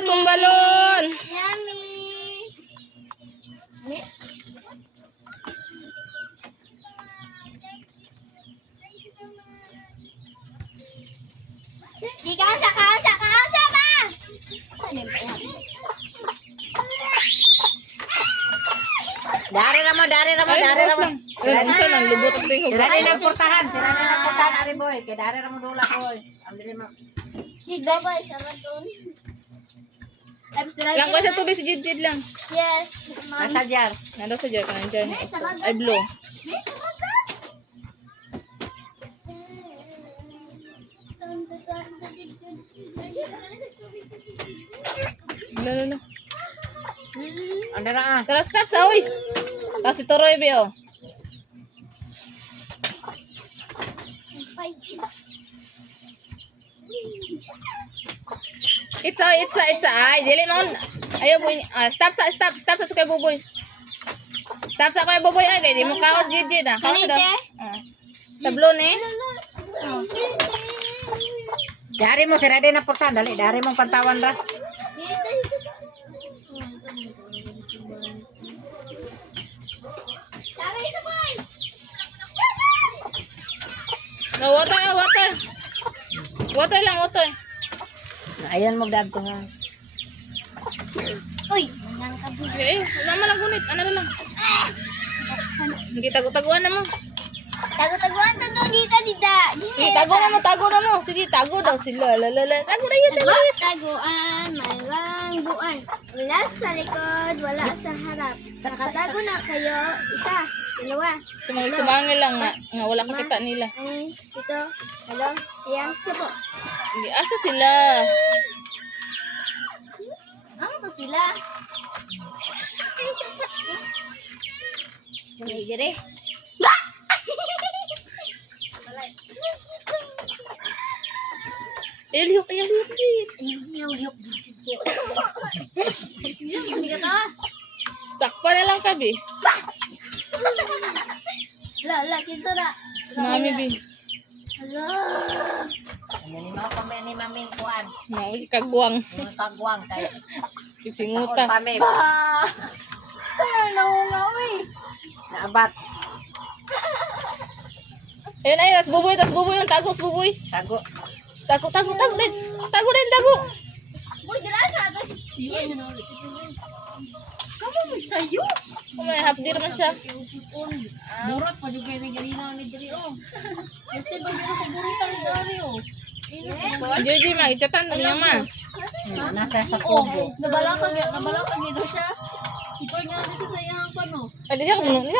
atong balon. Yummy. Di kaunsa ba? Saan yung kaya? Dari ramo. Ayun, isa nang lubot ang tingog. Sira din ang portahan, Ari boy. Kay dari ramo dula boy. Ambil mo. Siga ba? Isa man doon. Tapos Lang ko sa tubig si Jid lang. Yes, ma'am. Nasa jar. Nando sa jar ka nandiyan. Ito. Ay, blue. Yes, ma'am. Lalo. Anda na ah. Tara, stop sa uy. Kasi Toroy be oh. It's ay dili mo. Ayo boy. Stop sa kay buboy. Stop sa kay buboy ay kay di mo kaot Jid ah. Kaot daw. Tablo ni. Dari mo sira din ang portahan, dali. Dari mo pantawan ra. No, water. Water lang. Ayan mo dagto ha. Uy, manang kabi. Eh, wala man lang gunit. Ano na lang. Hindi tago-taguan na mo. Tago-taguan to doon dito, dita. Sige, tago na mo. Sige, tago daw sila. Lalala. Tago na yun. Taguan, may buan. Wala sa likod, wala sa harap. Nakatago na kayo. Isa, dalawa. Sumangil lang nga wala kakita nila. Ay, ito. Hello, siyang sipo. Hindi, asa sila? Ano pa sila? Sige, dire. Ilyok. Yuk. Hindi ka to. Sakpa na lang kabi. La, kinto na. Mami bi. Hello. Ayan ni mga pamay ni maming kuan. Mami kagwang. Yung kagwang kay. Kisinguta. Pamay. Saan na uy? Naabat. Ayun ay, tas buboy yung tago, buboy. Tago. Tago din. Boy, dira sa ato. Kamu may sayo. May hapdir man siya. Burot pa juga ni ganina ni diri oh. Este ba meron ko buritan dari oh. Joji mah icatan niya ma. Nasa sa Oh, kubo. nabala ka gido siya. Ipon nga dito sa iyang pano. Di siya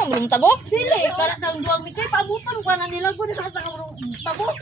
belum tabok. Dili, para sa duwang ni kay pabuton pa na nila gud sa tabok.